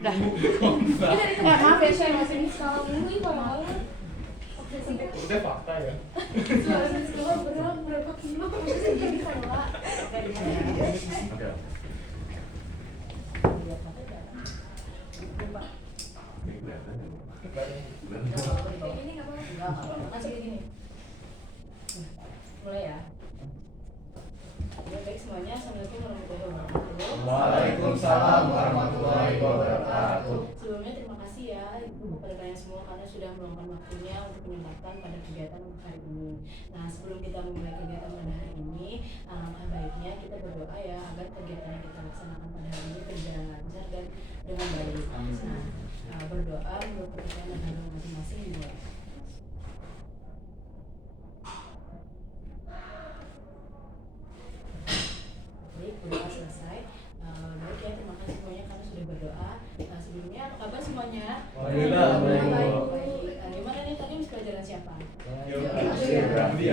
Udah. Maaf ya, saya masih salah mulu kalau udah fakta ya. suara keluar berapa kilo segini kalau Oke. ini nggak apa-apa, masih gini. Mulai ya. Ya baik semuanya, assalamualaikum warahmatullahi wabarakatuh. Waalaikumsalam warahmatullahi wabarakatuh. Sebelumnya terima kasih ya Ibu kepada kalian semua karena sudah meluangkan waktunya untuk menyempatkan pada kegiatan hari ini. Nah sebelum kita memulai kegiatan pada hari ini, alangkah baiknya kita berdoa ya agar kegiatan yang kita laksanakan pada hari ini berjalan lancar dan dengan baik. Nah berdoa menurut kepercayaan dan agama masing-masing dimulai. Baik, berdoa selesai. Baik ya, terima kasih semuanya karena sudah berdoa. Sebelumnya apa kabar semuanya? Alhamdulillah. Baik. Gimana nih tadi habis pelajaran siapa? Geografi.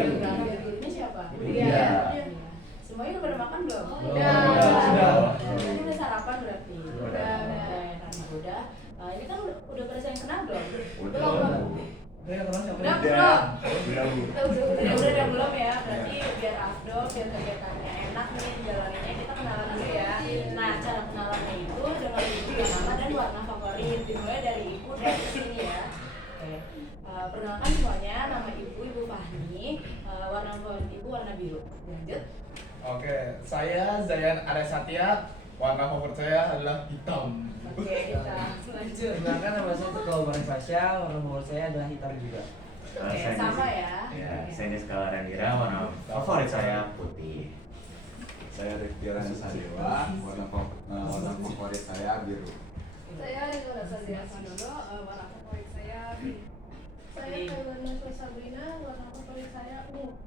Gurunya siapa? Iya. Semuanya udah pada makan belum? Sudah. Tadi udah sarapan berarti? Udah. Karena udah. Ini kan udah pada saling kenal belum? Udah. Udah belum ya? Berarti biar afdol, biar kegiatannya enak nih jalaninnya, kita kenalan dulu ya. Nah cara kenalannya itu dengan menyebutkan nama dan warna favorit, dimulai dari ibu dan ke sini ya. Oke. Perkenalkan semuanya, nama ibu Fahmi, warna favorit ibu warna biru. Lanjut. Oke, saya Zayan Aresatya. Warna favorit saya adalah hitam. Oke, kita lanjut. Perkenalkan nama saya Teguh Barang Fasya, warna favorit saya adalah hitam juga. Oke, sama ya. Ya, saya Niskala Randira, warna favorit saya putih. Saya Rektiran Sadewa, warna favorit saya biru. Saya Ringo Rasadian Sandono, warna favorit saya biru. Saya Kailana Sabrina, warna favorit saya ungu.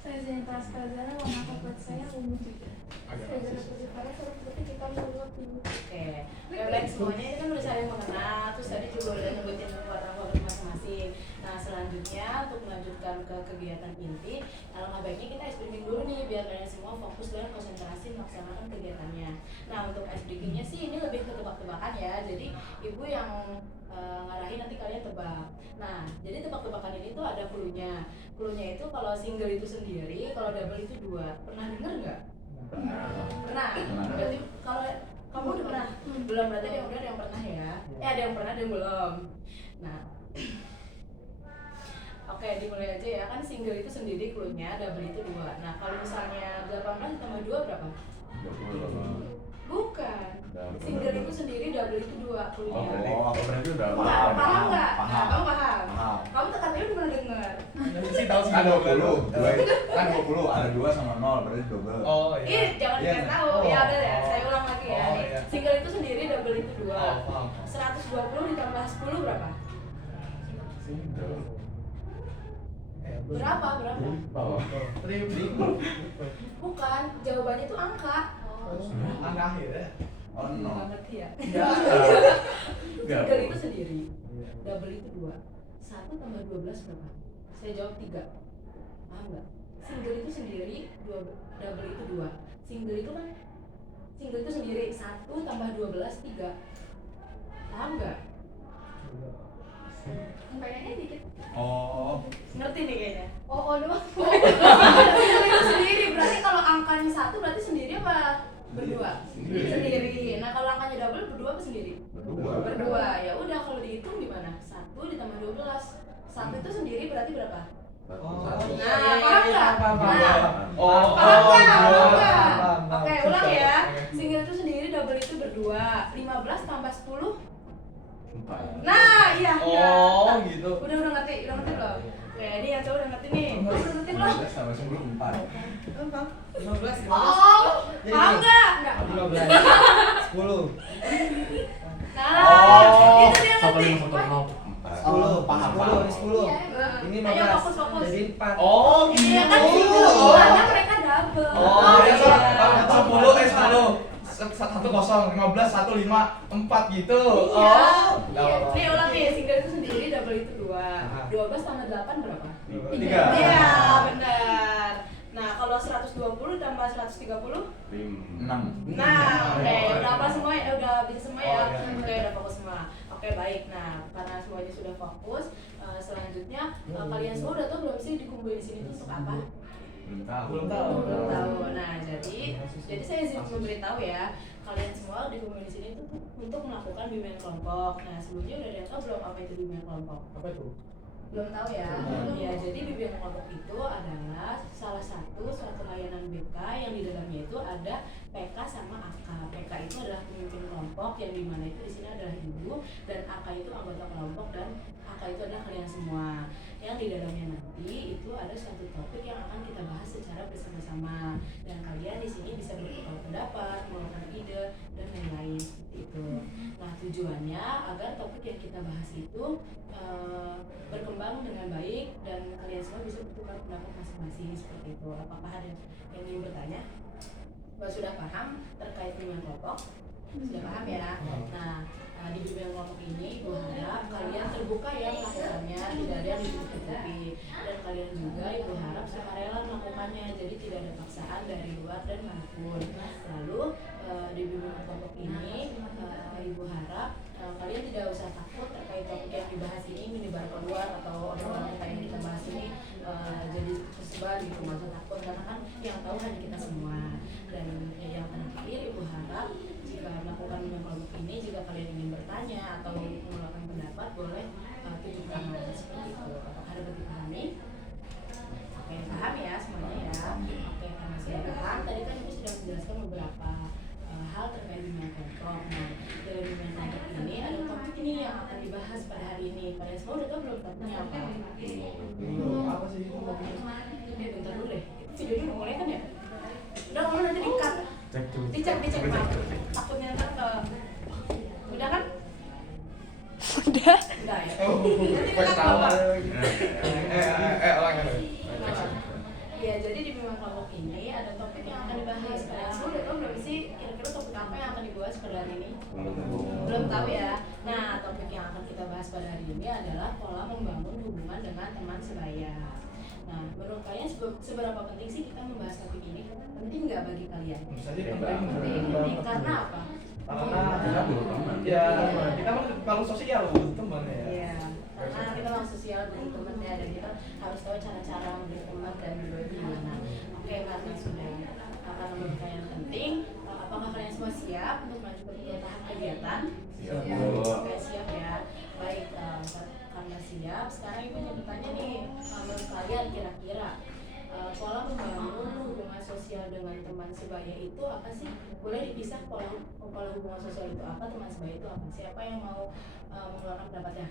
Saya Zainta Askazara, warna favorit saya ungu juga. Saya Zara Putih Farah, warna putih hitam sama biru. Oke, baik semuanya ini kan udah saling mengenal, terus tadi juga udah nyebutin warna favorit masing-masing. Nah selanjutnya untuk melanjutkan ke kegiatan inti, alangkah baiknya kita ice breaking dulu nih biar kalian semua fokus dan konsentrasi melaksanakan kegiatannya. Nah untuk ice breakingnya sih ini lebih ke tebak-tebakan ya, jadi ibu yang ngarahin nanti kalian tebak. Nah jadi tebak-tebakan ini tuh ada cluenya. Cluenya itu kalau single itu sendiri, kalau double itu dua. Pernah denger nggak? Pernah. Berarti kalau kamu udah pernah? Belum, berarti ada yang pernah ya? Ada yang pernah, ada yang belum. Nah, oke, dimulai aja ya. Kan single itu sendiri cluenya, double itu dua. Nah, kalau misalnya 18 tambah 2 berapa? 20. Bukan. Single itu sendiri, double itu dua cluenya. Berarti udah Paham nggak? Paham. Nah, kamu paham? Paham. Kamu tekan dulu pernah denger? Sih tahu sih. Kan 20, kan 20, ada 2 sama 0, berarti double. Oh iya. Ih, jangan Iya. dikasih tahu. Ya udah ya, saya ulang lagi ya. Oh, Nih, iya. single itu sendiri, double itu dua. Oh, paham. 120 ditambah 10 berapa? Single. Berapa? Oh. Bukan, jawabannya itu angka. Angka akhir ya. Oh, no. Nggak ngerti ya? Nggak. Single itu sendiri, double itu 2. 1 tambah 12 berapa? Saya jawab 3. Paham nggak? Single itu sendiri, double itu 2. Single itu kan, single itu sendiri 1 tambah 12, 3. Paham nggak? Kayaknya dikit. Oh. Ngerti nih kayaknya. Oh doang. Single itu sendiri, berarti kalau angkanya 1 berarti sendiri apa? Berdua? Sendiri. Sendiri. Nah kalau angkanya double berdua apa sendiri? Berdua. Berdua. Ya udah kalau dihitung gimana? 1 ditambah 12. 1 itu sendiri berarti berapa? Oh, Satu. iya, Nah, iya, paham iya, nggak? paham, paham. Nah, Oh, paham nggak? dua. Paham nggak? Paham, paham. Oke, ulang ya. Single itu sendiri, double itu berdua. 15 tambah 10. 4. Nah, iya. Oh, iya. gitu. Udah ngerti belum? Oke, ini yang cowok udah ngerti nih. Kamu udah ngerti belum? 15 sama 10, 4. 15, 15. Oh, paham nggak? 15. 10. Nah, itu dia Satu ngerti. lima satu nol. 10. Paham, 10, ini 10. Iya, Ini Ayo 15. fokus. Jadi 4. Oh, gitu. Iya kan single, soalnya mereka double. Oh, ya, iya. 10 1 0 15 1 5 4 gitu. Iya. Oh. Nih ulang nih, single itu sendiri, double itu 2. Aha. 12 tambah 8 berapa? 3. Iya, benar. Nah, kalau 120 tambah 130? 6. Nah, oke, udah apa semua ya? Udah bisa semua ya? Oh, fokus. Selanjutnya kalian semua udah tahu belum sih dikumpulin di sini tuh untuk apa? Belum tahu. Belum tahu. Belum tahu. Nah, jadi saya izin memberitahu ya, kalian semua dikumpulin di sini tuh untuk melakukan bimbingan kelompok. Nah, sebelumnya udah ada yang tahu belum apa itu bimbingan kelompok? Apa itu? Belum tahu ya? Ya, jadi bimbingan kelompok itu adalah salah satu suatu layanan BK yang di dalamnya itu ada PK sama AK. PK itu adalah pemimpin kelompok yang dimana itu di sini adalah ibu, dan AK itu anggota kelompok, dan AK itu adalah kalian semua. Yang di dalamnya nanti itu ada suatu topik yang akan kita bahas secara bersama-sama, dan kalian di sini bisa bertukar pendapat, mengeluarkan ide dan lain-lain seperti itu. Nah, tujuannya agar topik yang kita bahas itu berkembang dengan baik dan kalian semua bisa bertukar pendapat masing-masing seperti itu. Apakah ada yang ingin bertanya? Sudah paham terkait dengan kelompok? Sudah paham ya? Nah, di bimbingan kelompok ini Ibu harap kalian terbuka ya melakukannya, tidak ada yang ditutup-tutupi, dan kalian juga Ibu harap sukarela melakukannya, jadi tidak ada paksaan dari luar dan manapun. Lalu di bimbingan kelompok ini Ibu harap kalian tidak usah takut terkait topik yang dibahas ini menyebar keluar, atau orang-orang yang kita bahas ini jadi tersebar gitu, nggak usah takut, karena kan yang tahu hanya kita semua. Dan yang terakhir Ibu harap jika melakukan bimbingan kelompok ini, jika kalian ingin bertanya atau mengeluarkan pendapat, boleh tunjuk tangan seperti itu. Apakah dapat dipahami? Oke, paham ya semuanya ya? Oke, karena sudah paham, tadi kan Ibu sudah menjelaskan beberapa hal terkait bimbingan kelompok. Nah, dari bimbingan kelompok ini ada topik ini yang akan dibahas pada hari ini. Kalian semua udah tahu belum topiknya apa? Apa sih itu? Bentar dulu deh. Videonya udah mulai kan ya? Udah mulai, nanti di-cut. Cek dulu. Dicek, Pak. Takutnya ntar ke... Udah kan? Udah. Udah ya? Oh, Nanti pas di-cut, tahu. Bapak. Ulang. Iya, jadi di bimbingan kelompok ini ada topik yang akan dibahas. Kalian semua udah tahu belum sih kira-kira topik apa yang akan dibahas pada hari ini? Belum tahu ya? Nah, topik yang akan kita bahas pada hari ini adalah pola membangun hubungan dengan teman sebaya. Nah, menurut kalian seberapa penting sih kita membahas topik ini? Penting nggak bagi kalian? Bisa jadi Penting. Karena apa? Karena Kita butuh teman. ya kita kan kalau sosial butuh teman ya. Iya, karena kita orang sosial dengan teman ya, dan kita harus tahu cara-cara memberi teman dan berbagi gimana. Oke, karena menurut kalian penting, apakah kalian semua siap untuk melanjutkan ke tahap kegiatan? Siap. Oke, siap ya. Baik, karena siap, sekarang Ibu mau bertanya nih, menurut kalian kira-kira pola membangun hubungan sosial dengan teman sebaya itu apa sih? Boleh dipisah pola hubungan sosial itu apa, teman sebaya itu apa? Siapa yang mau mengeluarkan pendapatnya?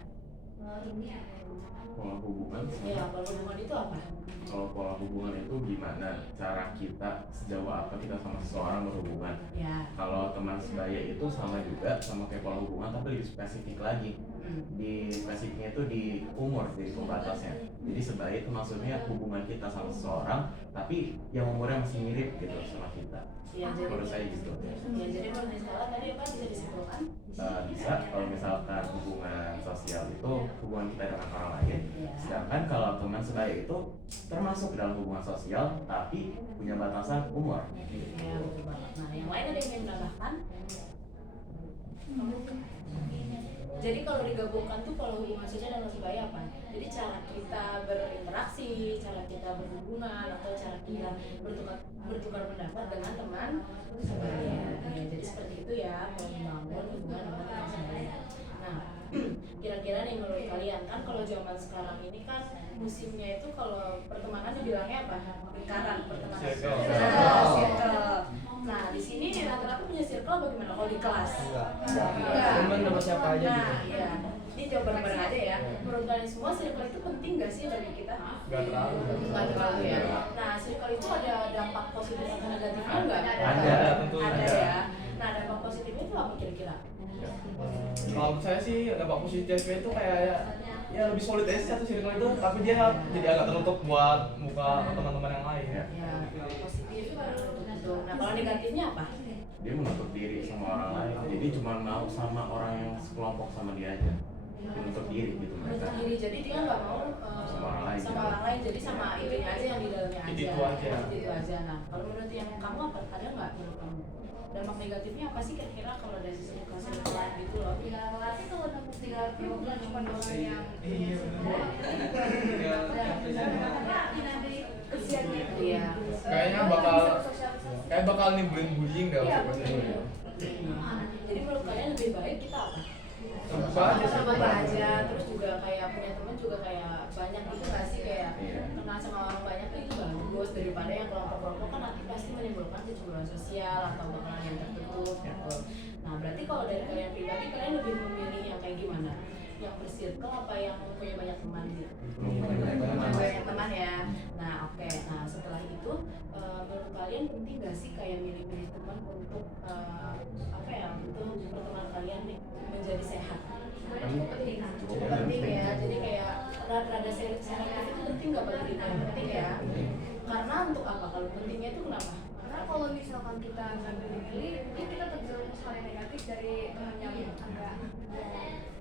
Pola hubungan. Ya, pola hubungan itu apa? Kalau pola hubungan itu gimana cara kita, sejauh apa kita sama seseorang berhubungan. Ya. Kalau teman sebaya itu sama juga, sama kayak pola hubungan, tapi lebih spesifik lagi. Di spesifiknya itu di umur, jadi pembatasnya. Jadi sebaya itu maksudnya hubungan kita sama seseorang, tapi yang umurnya masih mirip gitu sama kita. Ya, jadi Menurut saya gitu. Ya, jadi kalau di sekolah tadi apa bisa disimpulkan? Bisa kalau misalkan hubungan sosial itu hubungan kita dengan orang lain. Ya. Sedangkan kalau teman sebaya itu termasuk dalam hubungan sosial, tapi punya batasan umur. Ya, betul banget. Nah, yang lain ada yang ingin menambahkan? Jadi kalau digabungkan tuh pola hubungan sosial dan sebaya apa? Jadi cara kita berinteraksi, cara kita berhubungan, atau cara kita bertukar pendapat dengan teman sebaya. Ya, jadi seperti itu ya, pola membangun hubungan dengan teman sebaya. Nah, kira-kira nih menurut kalian, kan kalau zaman sekarang ini kan musimnya itu kalau pertemanan dibilangnya apa? Lingkaran pertemanan. Circle. Circle. Nah, di sini rata-rata punya circle bagaimana kalau di kelas? Enggak. Temen sama siapa aja Nah, gitu. iya. Ini jawab bareng-bareng aja ya. Menurut kalian semua circle itu penting nggak sih bagi kita? Nggak terlalu. Nggak terlalu ya. Nah, circle itu ada dampak positif atau negatifnya nggak? Ada, tentu Ada ada. ya. Nah, dampak positifnya itu apa kira-kira? Kalau menurut saya sih dampak positifnya itu kayak ya lebih solid aja sih satu circle itu, tapi dia jadi agak tertutup buat muka teman-teman yang lain ya. Ya, positif gitu. Nah, kalau negatifnya apa? Dia menutup diri sama orang lain, jadi cuma mau sama orang yang sekelompok sama dia aja. Menutup diri gitu mereka. Menutup diri, jadi dia nggak mau Sama orang lain. sama orang lain, jadi sama itunya aja yang di dalamnya aja. Itu aja. Itu aja. Nah, kalau menurut yang kamu apa? Ada nggak menurut kamu? Dampak negatifnya apa sih kira-kira kalau dari sisi kelas gitu loh? Ya, berarti kalau dampak negatifnya standar, bukan cuma orang yang Iya, bener. kesiannya itu. Iya. Kayaknya bakal nimbulin bullying dah Iya, maksudnya. bener. Jadi menurut kalian lebih baik kita apa? Terbuka aja sih. Sama aja, terus juga kayak punya teman juga kayak banyak gitu nggak sih, kayak Iya. kenal sama orang banyak tuh itu bagus daripada yang kelompok-kelompok kan nanti pasti menimbulkan kecemburuan sosial atau bakalan yang tertutup gitu. Nah berarti kalau dari kalian pribadi kalian lebih memilih yang kayak gimana? Yang bersirkel apa yang punya banyak teman gitu? Banyak teman ya. Nah oke. Nah setelah itu menurut kalian penting nggak sih kayak milih-milih teman untuk apa ya untuk pertemanan kalian nih menjadi sehat? Cukup penting. Cukup penting ya, jadi kayak rada selektif itu penting nggak bagi kita? Penting ya. Karena untuk apa? Kalau pentingnya itu kenapa? Karena kalau misalkan kita nggak milih-milih, mungkin kita terjerumus hal yang negatif dari teman yang agak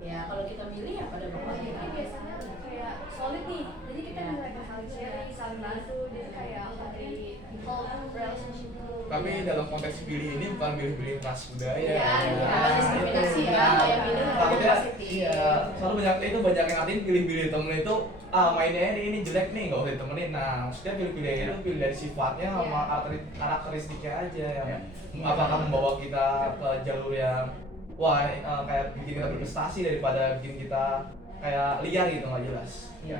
Ya kalau kita milih ya pada jadi bapaknya. biasanya kayak solid nih, jadi kita bisa saling sharing, saling bantu, jadi kayak dari whole relationship itu. Tapi dalam konteks pilih ini bukan pilih-pilih ras budaya. Iya, bukan diskriminasi ya, kayak pilih yang Takutnya positif. iya, soalnya banyak yang ngatain pilih-pilih temen itu mainnya ini jelek nih nggak usah ditemenin. Nah maksudnya pilih-pilih itu pilih dari sifatnya sama karakteristiknya aja yang apakah membawa kita ke jalur yang kayak bikin kita berprestasi daripada bikin kita kayak liar gitu nggak jelas. Iya.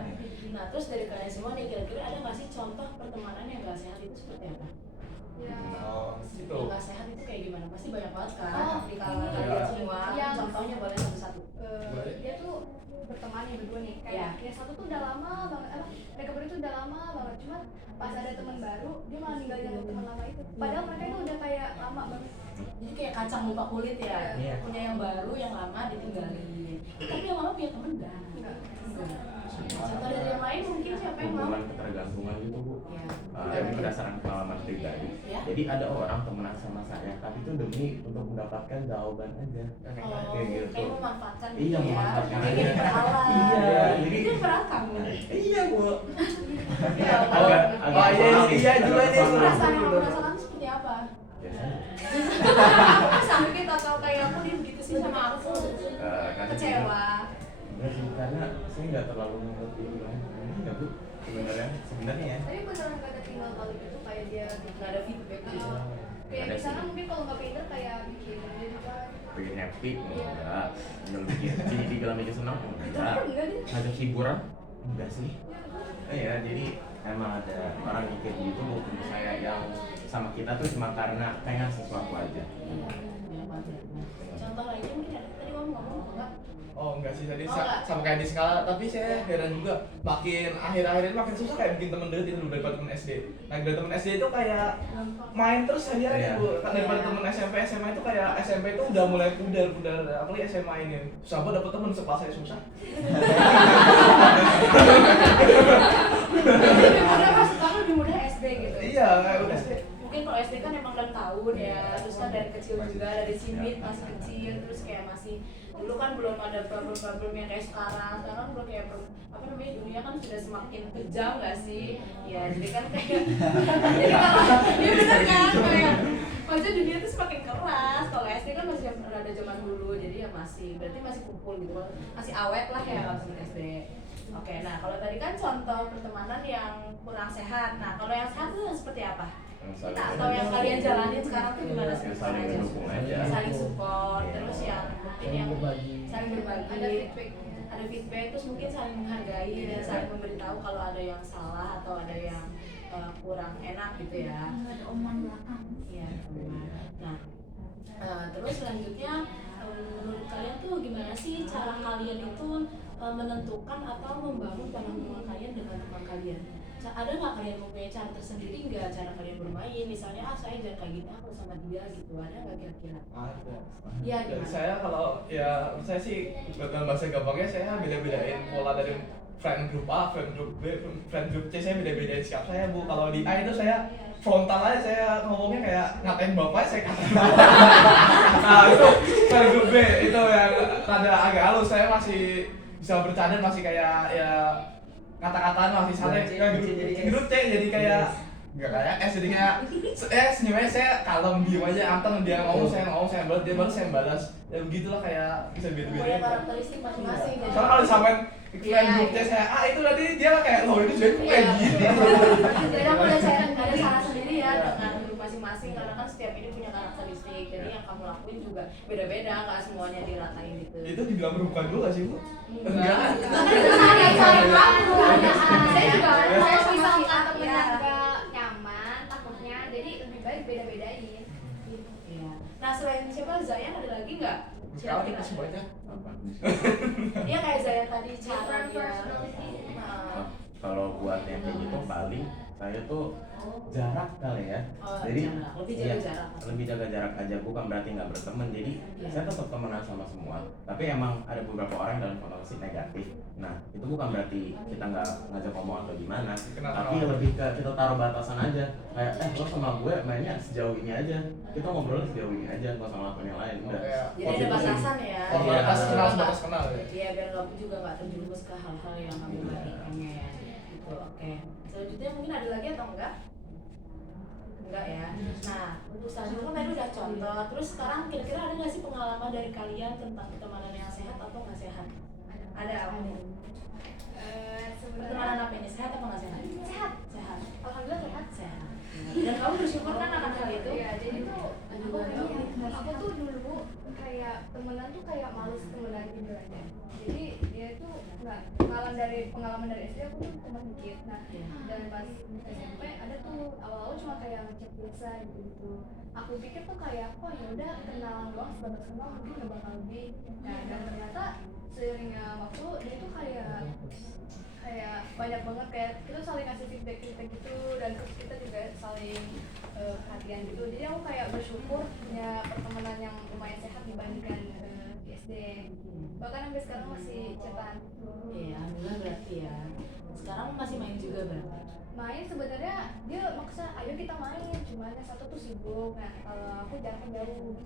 Nah terus dari kalian semua nih kira-kira ada nggak sih contoh pertemanan yang nggak sehat itu seperti apa? Ya. Oh, itu. Yang nggak sehat itu kayak gimana? Pasti banyak banget kan Oh, di kalangan ini. kalian semua. Yang- Contohnya boleh satu-satu. Dia tuh berteman nih berdua nih, kayak yang satu tuh udah lama banget, mereka berdua tuh udah lama banget, cuma pas ada teman baru dia malah ninggalin yang teman lama itu, padahal mereka itu udah kayak lama banget. Jadi kayak kacang lupa kulit ya. Iya. Punya yang baru, yang lama ditinggalin. Tapi yang lama punya temen enggak? Enggak. Contoh dari yang lain mungkin siapa yang mau? Hubungan ketergantungan gitu Bu. Ya. Ini berdasarkan pengalaman pribadi. Ya. Jadi ada orang temenan sama saya, tapi itu demi untuk mendapatkan jawaban aja. Oh, Kayak gitu. kayak memanfaatkan Iya, gitu ya. memanfaatkan Kayak aja. jadi peralat. Iya, Jadi jadi- peran kamu. Iya Bu. Ya, Agak Wah, iya, personal iya, nih, juga agak ini personal. perasaan yang merasakan seperti apa? Biasanya. Sakit atau kayak aku dia begitu sih sama aku. Kadang Kecewa. Enggak sih, karena saya nggak terlalu mengerti gimana ya Bu. Sebenarnya ya. Tapi beneran gak ada tinggal kali gitu, kayak dia Nggak ada feedback gitu. kayak Ada di sana sih. mungkin kalau nggak pinter kayak bikin dia juga. Bikin happy enggak, dibilang bikin senang enggak, Enggak deh. ngajak hiburan enggak sih. Iya, jadi emang ada orang yang kayak gitu Bu, saya yang sama kita tuh cuma karena pengen sesuatu aja. Contoh lainnya mungkin ada tadi kamu ngomong enggak? Oh enggak sih tadi Oh, enggak. sama kayak di skala, tapi saya heran juga makin akhir-akhir ini makin susah kayak bikin temen deket itu daripada temen SD. Nah dari temen SD itu kayak main terus aja Iya. gitu. Kan daripada temen SMP SMA itu kayak SMP itu udah mulai pudar apalagi SMA ini. Susah banget dapet temen sekelas saya susah. Lebih mudah maksud kamu lebih mudah SD gitu. Iya kayak udah SD. Mungkin kalau SD kan emang 6 tahun ya, terus kan dari kecil juga, dari simit masih kecil, terus kayak masih dulu kan belum ada problem-problem yang kayak sekarang udah kayak apa namanya dunia kan sudah semakin kejam nggak sih? Ya jadi kan kayak jadi kalau ya benar kan kayak maksudnya dunia tuh semakin keras. Kalau SD kan masih ada zaman dulu, jadi ya berarti masih kumpul gitu, masih awet lah ya kalau zaman SD. Oke, nah kalau tadi kan contoh pertemanan yang kurang sehat. Nah kalau yang sehat itu yang seperti apa? Atau yang kalian jalanin sekarang tuh gimana sih? Saling mendukung aja. Saling support, terus yang mungkin yang berbagi. saling berbagi, Ada feedbacknya. ada feedback, terus mungkin saling menghargai dan saling memberitahu kalau ada yang salah atau ada yang kurang enak gitu ya. Ada omongan belakang. Iya, nah terus selanjutnya menurut kalian tuh gimana sih cara kalian itu menentukan atau membangun hubungan kalian dengan teman kalian? Ada nggak kalian mempunyai cara tersendiri nggak cara kalian bermain? Misalnya saya jangan kayak gini aku sama dia gitu, ada nggak kira-kira? Ada. Iya Dari gimana? saya kalau ya saya sih dengan bahasa gampangnya saya beda-bedain pola dari friend group A, friend group B, friend group C, saya beda-bedain sikap saya Bu. Kalau di A itu saya frontal aja, saya ngomongnya kayak ngatain bapak, saya ngatain bapak. Nah itu friend group B itu yang rada agak halus, saya masih bisa bercanda, masih kayak ya kata-kataan masih santai. Grup C, Nah, jadi grup C jadi kayak Nggak kayak jadi kayak senyumnya saya kalem, diem aja, anteng dia ngomong saya balas, dia balas saya balas. Ya begitulah, kayak bisa Punya beda-beda. karakteristik masing-masing. Jadi Soalnya kalau sampean friend grupnya saya itu nanti dia kayak loh ini juga kayak gini. Jadi aku udah ada cara sendiri ya dengan grup masing-masing karena kan setiap ini punya karakteristik. Jadi yang kamu lakuin juga beda-beda, nggak semuanya diratain gitu. Itu dibilang merupakan dulu gak sih, Bu? Enggak. Saya juga Saya kalau bisa misalkan angkat, temennya ya. nggak nyaman takutnya, jadi lebih baik beda-bedain. Iya. Nah selain siapa Zayan ada lagi nggak? Sekarang kita semuanya. Apa? Iya kayak Zayan tadi cara Different dia. personality. Nah, Kalau buat yang kayak gitu paling saya tuh jarak kali ya. Oh, Jadi jarak. Lebih iya, jaga jarak. lebih jaga jarak aja, bukan berarti nggak berteman. Jadi Iya. saya tetap temenan sama semua. Tapi emang ada beberapa orang dalam konotasi negatif. Nah itu bukan berarti kita nggak ngajak ngomong atau gimana. Kenapa? Tapi lebih ke kita taruh batasan aja. Kayak lo sama gue mainnya sejauh ini aja. Kita ngobrol sejauh ini aja, nggak usah ngelakuin yang lain. Udah. Jadi ada batasan ya. Formalitas Iya. kenal sebatas kenal ya. Iya biar kamu juga nggak terjerumus ke hal-hal yang kamu nggak pengen. Gitu. Oke. Selanjutnya mungkin ada lagi atau enggak? Enggak ya. Nah, untuk selanjutnya kan tadi udah contoh. Terus sekarang kira-kira ada nggak sih pengalaman dari kalian tentang pertemanan yang sehat atau nggak sehat? Ada apa nih? Pertemanan Sebenarnya apa ini? Sehat atau nggak sehat? sehat, Sehat. alhamdulillah sehat. Sehat. Dan kamu bersyukur kan akan hal itu? Iya, jadi tuh aku tuh dulu kayak temenan tuh kayak males temenan gitu aja. Jadi dia tuh nggak pengalaman dari SD aku tuh teman dikit. Nah, Iya. dan pas SMP ada tuh awal-awal cuma kayak ngechat biasa gitu. Aku pikir tuh kayak oh ya udah kenalan doang, sebatas kenal mungkin nggak bakal lebih. Nah, dan ternyata seiringnya waktu dia tuh kayak banyak banget, kayak kita saling kasih feedback gitu, dan terus kita juga saling perhatian gitu. Jadi aku kayak bersyukur punya pertemanan yang lumayan sehat dibandingkan di SD. Bahkan sampai sekarang masih chatan. Iya, alhamdulillah berarti ya. Sekarang masih main juga berarti? Main sebenarnya dia maksa ayo kita main, cuman yang satu tuh sibuk. Nah kalau aku jarang jauh.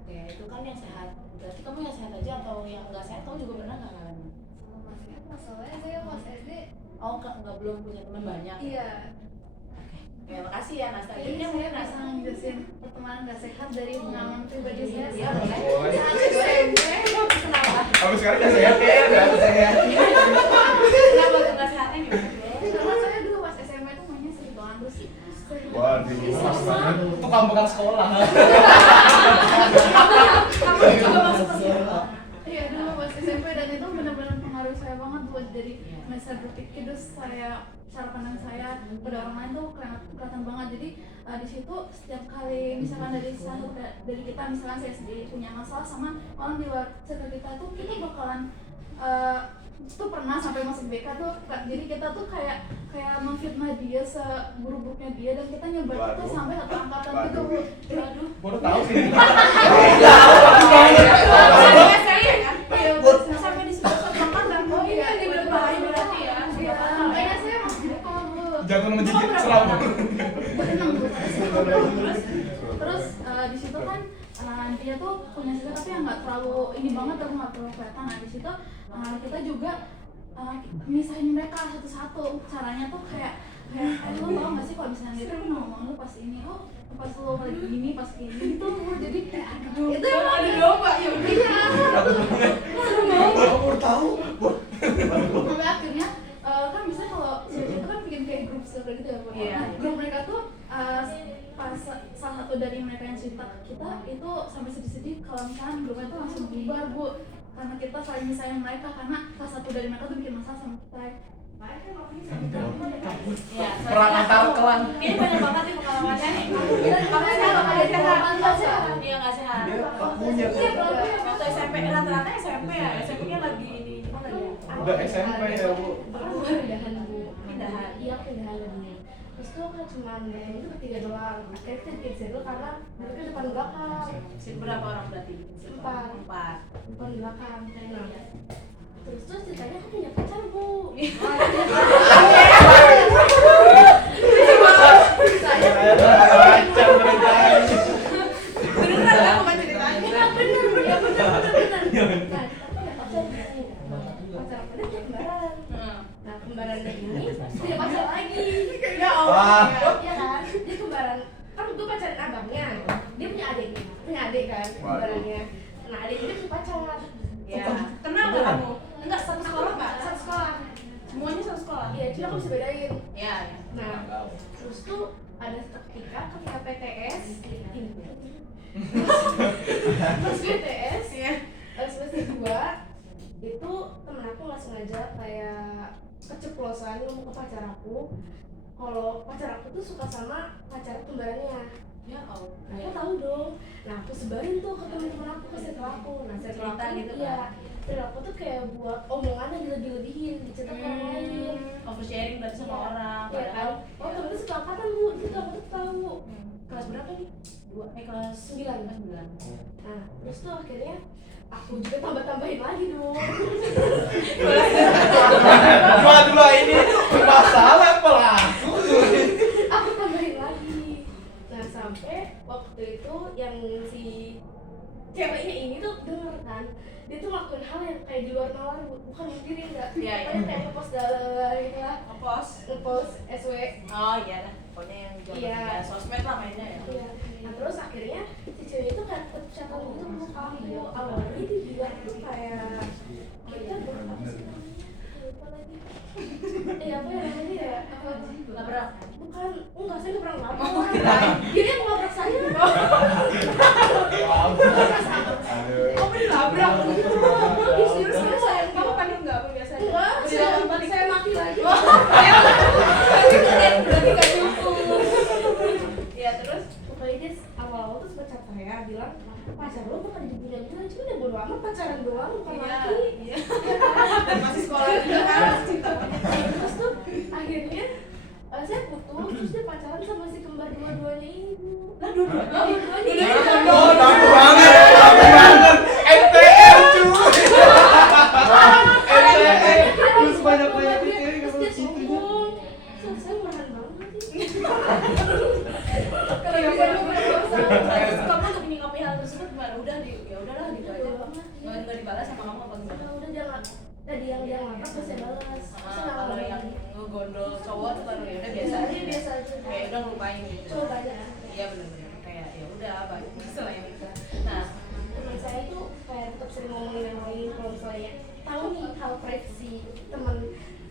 Oke, itu kan yang sehat. Berarti kamu yang sehat aja atau yang nggak sehat kamu juga pernah nggak ngalamin? Masalahnya saya pas SD Oh, nggak belum punya teman banyak? iya. Oke. Ya, makasih ya Nas. Jadi Selanjutnya saya mungkin bisa Nas. ngejelasin pertemanan gak sehat dari pengalaman pribadi saya. Iya, boleh. Boleh. Saat SMP, Kenapa? Tapi sekarang udah sehat ya, udah sehat. Kenapa tuh nggak sehatnya gimana? karena saya dulu pas SMP tuh mainnya sering banget terus sering Waduh. Itu kampungan sekolah. Kamu juga masuk ke sekolah. Iya dulu pas SMP, dan itu benar-benar pengaruh saya banget buat jadi masa berpikir. Terus cara pandang saya pada orang lain tuh kelihatan banget. Jadi di situ setiap kali misalkan dari kita, misalkan saya sendiri punya masalah sama orang di luar circle kita tuh, kita bakalan tuh pernah sampai masuk BK tuh, jadi kita tuh kayak memfitnah dia seburuk-buruknya dia, dan kita nyebar itu Waduh. sampai satu angkatan gitu. Waduh. Baru tahu sih. Saya ya kan? Iya, Sampai di sebelah satu angkatan. Oh iya, ini berbahaya berarti ya. iya, makanya saya masuk BK Bu. Jangan menjijik seram. Berenang Bu. Terus di situ kan dia tuh punya sisa tapi yang nggak terlalu ini banget, tapi nggak terlalu kelihatan. Nah di situ kita juga misahin mereka satu-satu. Caranya tuh kayak lo tau nggak sih kalau misalnya dia tuh ngomong lu pas ini, oh pas lo lagi gini, pas gini gitu. Jadi itu Itu ada domba ya. iya. Aku baru tahu. Sampai akhirnya kan misalnya kalau cewek itu kan bikin kayak grup circle gitu ya Bu. Iya. Nah, grup mereka tuh pas salah satu dari mereka yang cerita ke kita itu sampai sedih-sedih kalau misalnya grupnya tuh langsung bubar Bu, karena kita saling misahin mereka karena salah satu dari mereka tuh bikin masalah sama kita. Iya, Perang antar klan. Ini banyak banget nih pengalamannya nih. Kamu sehat nggak ada pengalaman nggak sehat? Iya nggak sehat. Dia pakunya. Iya, pelakunya. Waktu SMP rata-rata SMP ya. SMP-nya lagi ini gimana ya? Udah SMP ya, Bu. Pindahan Bu. Pindahan. Iya pindahan lagi. Terus tuh kan cuma itu bertiga doang. Akhirnya kita bikin circle karena mereka depan belakang. Berapa orang berarti? Empat. Depan belakang. Iya. Terus ceritanya aku punya pacar Bu. Beneran kan bukan ceritanya? Iya bener. Nah, kita punya pacar pacar aku dia kembaran. Nah kembarannya ini punya pacar lagi. Ya Allah. Ah. Iya kan, dia kembaran. Kan gue pacaran abangnya, dia punya adik kan, kembarannya. Nah adiknya dia punya pacar. Ya. Kenal nggak kamu? Enggak, satu sekolah nggak? Satu sekolah. Semuanya satu sekolah? Iya, cuma aku bisa bedain. Iya. Nah, terus tuh ada ketika PTS terus PTS semester 2 itu temen aku nggak sengaja kayak keceplosan ngomong ke pacar aku kalau pacar aku tuh suka sama pacar kembarannya. Ya Allah. Aku tahu dong. Nah aku sebarin tuh ke teman-teman aku, ke circle aku. Nah circle Cerita aku gitu iya, kan? circle aku tuh kayak buat omongannya dilebih-lebihin, dicerita ke orang lain. Oversharing berarti sama orang. Iya kan? Oh temen tuh suka angkatan bu, gitu aku tuh tahu. Kelas berapa nih? Kelas 9. 9. Nah terus tuh akhirnya aku juga tambah-tambahin lagi dong. Dua-dua ini masalah pelaku. Aku tambahin lagi. Nah sampai waktu itu yang si ceweknya ini tuh denger kan, dia tuh ngelakuin hal yang kayak di luar nalar, bukan berdiri enggak. Iya, iya. Pokoknya kayak ngepost dalam gitu lah, ngepost SW. Oh iya dah. Pokoknya yang jual Iya. sosmed lah mainnya ya. Iya. Nah terus akhirnya si cewek itu kayak kecatat gitu muka aku. Awalnya dia bilang tuh kayak kita berapa sih namanya? Lupa lagi. Apa ya namanya ya? Labrak. Bukan, enggak, saya nggak pernah ngelabrak. Dia yang ngelabrak saya. Kamu dilabrak. Ih, serius kan saya Kamu panik nggak apa biasanya? enggak, saya mati lagi. Berarti nggak cukup. Ya terus? Pokoknya dia awal-awal tuh sempat chat saya bilang pacar lo bukan dibunuh-bunuh, cuma dia bodo amat pacaran doang, bukan laki. Iya. Ya kan? Dan masih sekolah juga kan? Cinta monyet. Terus tuh akhirnya saya putus, terus dia pacaran sama si kembar dua-duanya ini bu. Lah dua-duanya. Oh, takut banget. MTR cuy. Terus banyak-banyak Terus cewek dia kalau gitu. sombong. Terus saya murahan banget sih. Kamu untuk menyikapi hal tersebut gimana? Udah ya udahlah gitu aja. Nggak dibalas sama kamu apa gimana? Udah dia nggak, tadi yang dia ngangkat terus saya balas. Kalau yang ngegondol cowok tuh kan ya udah biasa aja. Biasa aja. Kayak udah ngelupain gitu. Coba aja. Iya benar-benar kayak ya udah banyak masalah yang itu. Nah, Teman saya itu kayak tetap sering ngomongin yang lain kalau misalnya tahu nih hal privasi teman.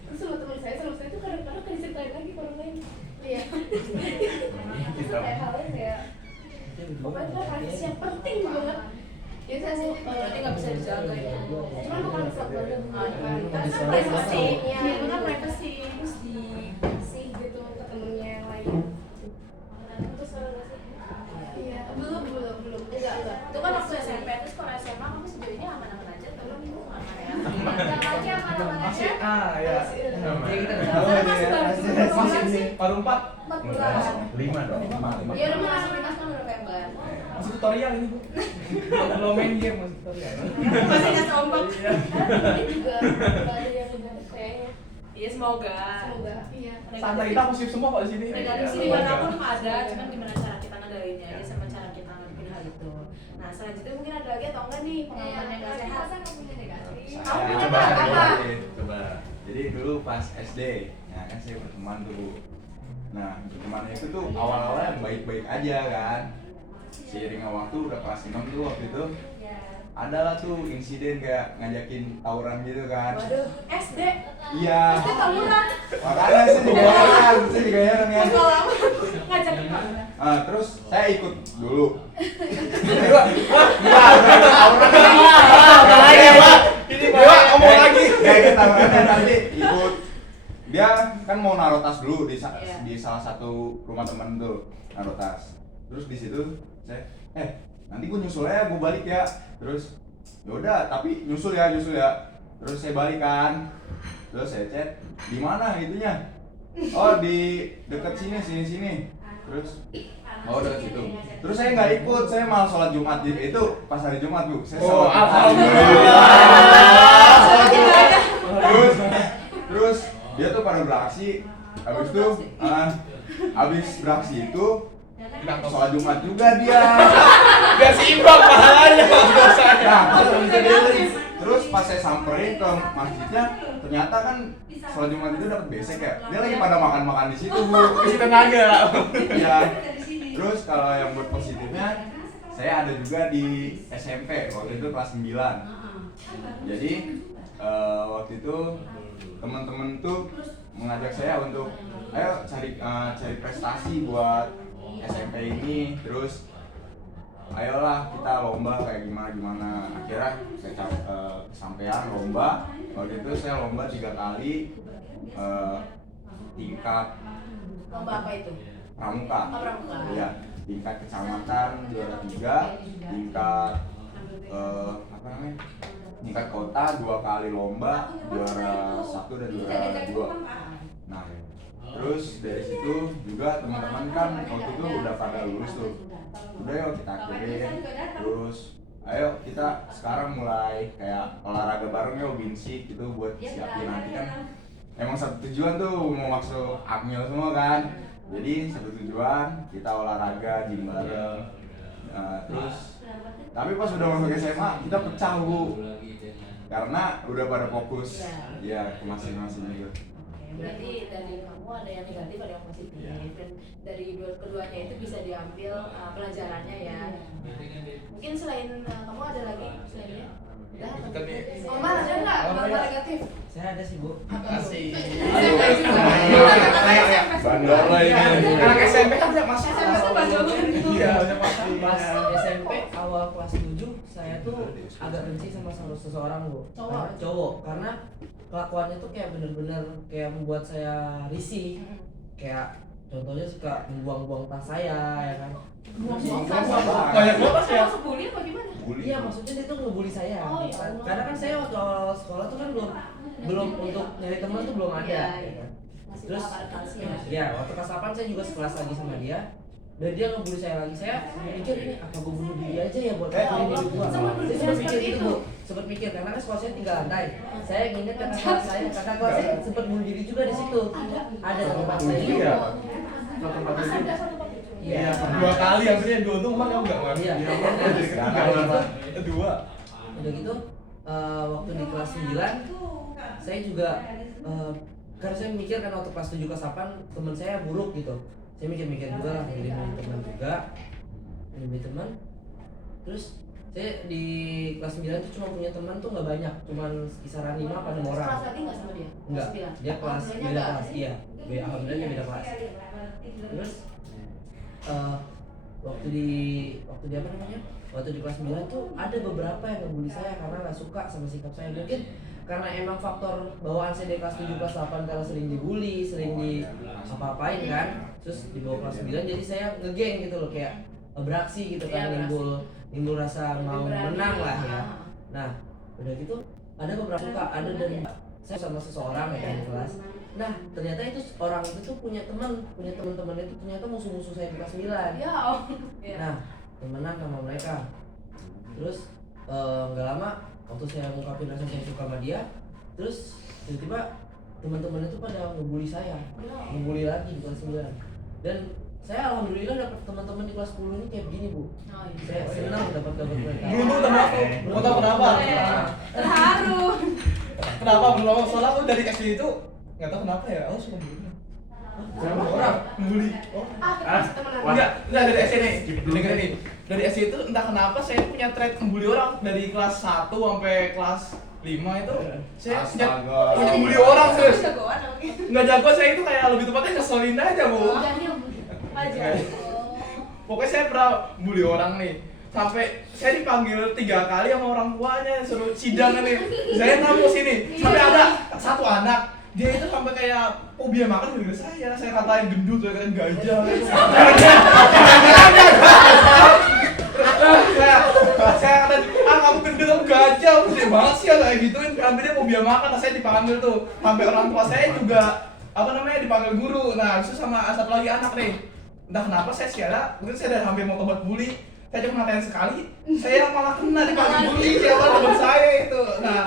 Terus sama teman saya itu kadang-kadang kan diceritain lagi ke orang lain. Iya. Terus kayak halnya kayak pokoknya itu privasi yang penting banget. Ya saya sih berarti nggak bisa dijaga itu. cuman bukan vlog keluarga bukan. Karena kan Privacy. privasi. Iya, itu kan privacy. Terus dikasih gitu ke temennya yang lain. Terus sekarang nggak sih? Iya. Belum. Enggak. Itu kan waktu SMP, terus kalau SMA kamu sejauhnya aman-aman aja atau aman ya? Jangan aja aman-aman Masih aja. ya. Jadi kita Karena masih baru Masih baru 4. 4 bulan. 5 dong. Iya udah masuk Mas kan November. Masih tutorial ini, Bu. Belum main game masih tutorial. Masih ngasih ombak. Karena ini juga nggak ada yang udah kayaknya. Iya semoga. Semoga. Iya. Santai, kita positif semua kok di sini. Negatif sih di mana pun ada, cuman gimana cara kita ngadainnya aja sama cara kita ngadepin hal itu. Nah selanjutnya mungkin ada lagi atau enggak nih pengalaman yang nggak sehat? Masa nggak punya negatif? Kamu punya Coba, apa? coba. Jadi dulu pas SD, ya kan saya berteman tuh. Nah, bertemannya itu tuh awal-awalnya baik-baik aja kan. Seiring waktu udah kelas 6 tuh waktu itu ada lah tuh insiden kayak ngajakin tawuran gitu kan. Waduh, SD. Iya. SD tawuran. Makanya saya juga heran, kan. Kalau lama ngajakin mana? Terus saya ikut dulu. Ini Pak, ngomong lagi. Kayak ketahuannya nanti ikut. Dia kan mau naruh tas dulu di Iya. di salah satu rumah temen tuh, naruh tas. Terus di situ saya, nanti gue nyusul ya, gue balik ya. Terus yaudah, tapi nyusul ya. Terus saya balik kan. Terus saya chat, di mana itunya? Oh di deket sini. Terus oh dekat situ. Terus saya nggak ikut, saya malah sholat Jumat itu pas hari Jumat Bu. Saya Oh, sholat Jumat. alhamdulillah. Terus dia tuh pada beraksi. Habis itu habis beraksi itu sholat Jumat juga dia. Biar seimbang pahalanya dosanya. Nah, terus pas saya samperin ke masjidnya, ternyata kan sholat Jumat itu dapat besek ya. Dia lagi pada makan-makan di situ, Bu. Isi tenaga. Iya. Terus kalau yang buat positifnya, saya ada juga di SMP waktu itu kelas 9. Jadi waktu itu teman-teman tuh mengajak saya untuk ayo cari prestasi buat SMP ini, terus ayolah kita lomba kayak gimana. Akhirnya saya kesampaian lomba. Waktu itu saya lomba 3 kali tingkat Lomba apa itu? pramuka. Oh, pramuka. Iya, tingkat kecamatan juara 3, tingkat apa namanya? Tingkat kota 2 kali lomba, juara 1 dan juara 2. Nah, terus dari situ juga teman-teman kan waktu itu udah pada lulus tuh. Udah yuk kita akhirin. Terus ayo kita sekarang mulai kayak olahraga bareng yuk, binsik gitu buat siapin nanti kan. Emang satu tujuan tuh mau masuk akmil semua kan. Jadi satu tujuan kita olahraga gym bareng. Terus tapi pas udah masuk SMA kita pecah, Bu. Karena udah pada fokus ya ke masing-masing gitu. Berarti dari kamu ada yang negatif, ada yang positif, dan dari keduanya itu bisa diambil pelajarannya ya. Mungkin selain kamu ada lagi selainnya? Udah, Kita nih. Omar ada nggak hal negatif? Saya ada sih, Bu. Asik. Bandar lah ini. Anak SMP kan banyak masalah. SMP tuh banyak banget. Iya, banyak masalah. Pas SMP awal kelas 7 saya tuh agak benci sama seseorang, Bu. Cowok. Karena kelakuannya tuh kayak bener-bener kayak membuat saya risih. Kayak contohnya suka membuang-buang tas saya, ya kan. Banyak banget ya. Masuk bully apa gimana? Iya, maksudnya dia tuh ngebully saya. Oh, ya Allah. Karena kan saya waktu awal sekolah tuh kan belum untuk nyari teman tuh belum ada. Iya, Ya kan? Masih Terus adaptasi ya. ya waktu kelas 8 saya juga sekelas lagi sama dia. Dan dia ngebully saya lagi. Saya mikir ini apa gue bunuh diri aja ya buat hancurin hidup gua. Sempat Saya berpikir sempat mikir seperti itu, itu. Bu. Sempat mikir karena kan sekolah saya 3 lantai. Saya nginget kakak kelas saya sempat bunuh diri juga di situ. Ada di tempat saya juga. Iya. Mas ada satu topik. Iya. 2 kali akhirnya 2 tuh emang kamu enggak, Mas? Iya. Jadi ketiga, kedua. Udah gitu waktu di kelas 9 saya juga karena saya mikir kan waktu kelas 7 kelas 8 teman saya buruk gitu. Saya mikir-mikir juga lah milih teman juga. Milih teman. Terus saya di kelas 9 tuh cuma punya teman tuh nggak banyak, cuman kisaran 5 apa 6 orang. Kelas lagi nggak sama dia? Enggak, Kelas 9? dia kelas Alhamdulillah beda nggak? kelas, iya. Alhamdulillah beda kelas. Terus waktu di apa namanya? Waktu di kelas 9 tuh ada beberapa yang ngebully saya karena nggak suka sama sikap saya. Mungkin karena emang faktor bawaan saya dari kelas 7 kelas 8 karena sering dibully, sering di apa-apain kan. Terus di bawah kelas 9 jadi saya ngegeng gitu loh, kayak beraksi gitu kan, Iya, nimbul rasa Lebih mau berani. menang lah ya. Nah, udah gitu ada beberapa suka, ada dari saya sama seseorang ya kan di kelas. Nah, ternyata itu orang itu tuh punya teman-teman itu ternyata musuh-musuh saya di kelas 9. Ya, oh. Iya. Nah, temenan sama mereka. Terus nggak lama waktu saya ngungkapin rasa saya suka sama dia, terus tiba-tiba teman-teman itu pada ngebully saya, ngebully lagi di kelas 9. Dan saya alhamdulillah dapat teman-teman di kelas 10 ini kayak begini, Bu. Oh, iya. Saya senang dapat mereka. Dulu kenapa? Mau tahu kenapa? Terharu. Kenapa? Belum lama soalnya aku dari SD itu nggak tahu kenapa ya. Aku suka bully. Siapa? Orang bully. Oh. Enggak dari SD nih. Dengerin nih. Dari SD itu entah kenapa saya punya trait membuli orang dari kelas 1 sampai kelas 5 itu saya Astaga. punya bully orang terus. Jagoan apa gitu? Nggak jago saya itu kayak lebih tepatnya ngeselin aja, Bu. Aja. Pokoknya saya pernah bully orang nih. Sampai saya dipanggil 3 kali sama orang tuanya suruh sidang nih. Saya ngamuk sini. Sampai ada satu anak dia itu sampai kayak fobia makan dengan saya katain gendut, saya katain gajah. Saya kata, kamu gendut, kamu gajah, gede banget sih kayak gituin. Sampai dia fobia makan, nah, saya dipanggil tuh. Sampai orang tua saya juga dipanggil guru. Nah, itu sama satu lagi anak nih. Entah kenapa saya mungkin saya udah hampir mau tobat bully. Saya cuma ngatain sekali, saya malah kena dipanggil bully sama teman saya itu. Nah,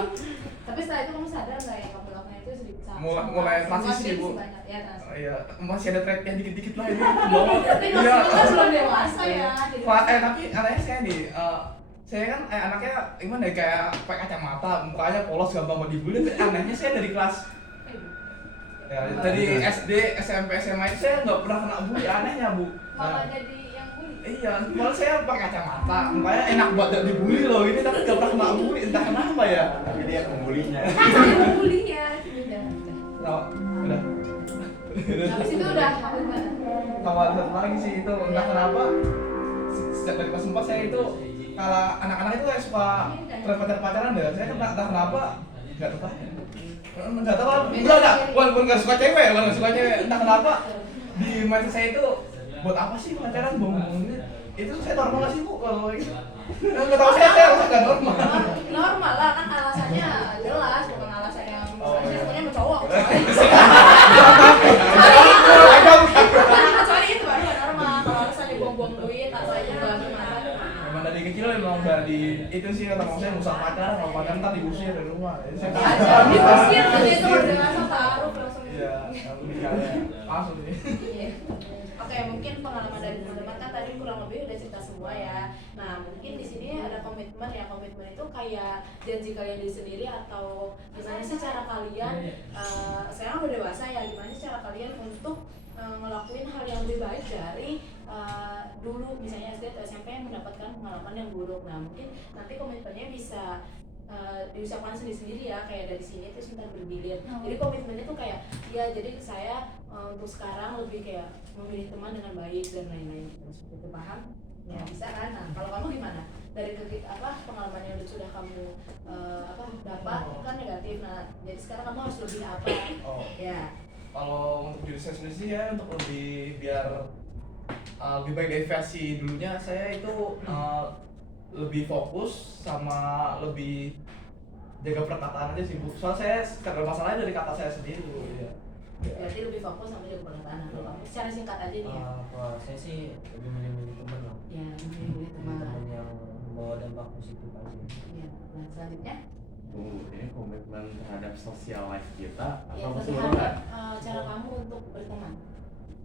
Tapi setelah itu kamu sadar nggak yang kamu lakukan itu sedikit mulai transisi, Bu. Ya, transisi. Iya, masih ada thread yang dikit-dikit lah ini. Bawa. Tapi Iya. maksudnya belum dewasa ya. Jadi Tapi anehnya saya saya kan anaknya gimana ya, kayak pakai kacamata, mukanya polos, gampang mau dibully. Anehnya saya dari kelas ya, dari SD, SMP, SMA itu saya nggak pernah kena bully, anehnya Bu. Malah jadi yang bully. Iya, malah saya pakai kacamata, mukanya enak buat dibully loh ini, tapi nggak pernah kena bully, entah kenapa ya. Tapi dia pembulinya. Yang bully ya. Udah. Nah, udah. Habis itu udah Sama ada satu lagi sih itu entah kenapa sejak dari kelas 4 saya itu kalau anak-anak itu kayak suka pacaran deh. Saya entah kenapa nggak tertarik. Nggak tahu lah, walaupun nggak suka cewek, entah kenapa di mindset saya itu buat apa sih pacaran bohong-bohong gitu. Itu saya normal nggak sih Bu kalau itu? Nggak tahu saya rasa nggak normal. Normal lah, kan alasannya jelas, bukan alasan yang misalnya sebenarnya mau cowok. Kecuali itu baru nggak normal. Kalau alasannya buang-buang duit atau juga gimana? Emang dari kecil emang udah di itu sih kata mama saya nggak usah pacaran, kalau pacaran ntar diusir dari rumah. Jadi saya nggak Aja diusir kan itu udah langsung taruh langsung. Iya, aku nikahnya langsung sih. Iya. Oke, mungkin pengalaman dari teman-teman kan tadi kurang lebih udah cerita semua ya. Nah, mungkin di sini ada komitmen ya. Komitmen itu kayak janji kalian diri sendiri atau gimana sih cara kalian sekarang udah dewasa ya, gimana sih cara kalian untuk ngelakuin hal yang lebih baik dari dulu misalnya SD atau SMP yang mendapatkan pengalaman yang buruk. Nah, mungkin nanti komitmennya bisa diucapkan sendiri-sendiri ya, kayak dari sini terus ntar bergilir. Jadi komitmennya tuh kayak ya jadi saya untuk sekarang lebih kayak memilih teman dengan baik dan lain-lain gitu. Seperti itu, paham? Ya bisa kan? Nah kalau kamu gimana? Dari pengalaman yang sudah kamu dapat kan negatif. Nah jadi sekarang kamu harus lebih apa? Oh. Ya. Kalau untuk diri saya sendiri sih ya untuk lebih biar lebih baik dari versi dulunya saya itu lebih fokus sama lebih jaga perkataan aja sih Bu. Soalnya saya karena masalahnya dari kata saya sendiri Bu. Ya. Berarti lebih fokus sama jaga perkataan. Kalau kamu secara singkat aja nih ya. Kalau saya sih lebih milih-milih teman lah. Ya, memilih teman. Teman yang membawa dampak positif aja. Ya. Nah selanjutnya. Ini komitmen terhadap social life kita Ya, atau terhadap keseluruhan? cara kamu untuk berteman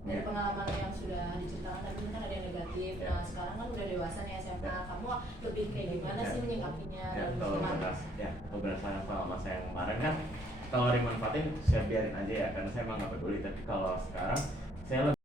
dari Ya. pengalaman yang sudah diceritakan tadi kan ada yang negatif. Ya. Nah sekarang kan udah dewasa nih SMA, kamu lebih kayak gimana Ya. sih menyikapinya Ya, dalam kalau berteman? berdasarkan pengalaman saya yang kemarin kan kalau dimanfaatin saya biarin aja ya karena saya emang nggak peduli, tapi kalau sekarang saya lebih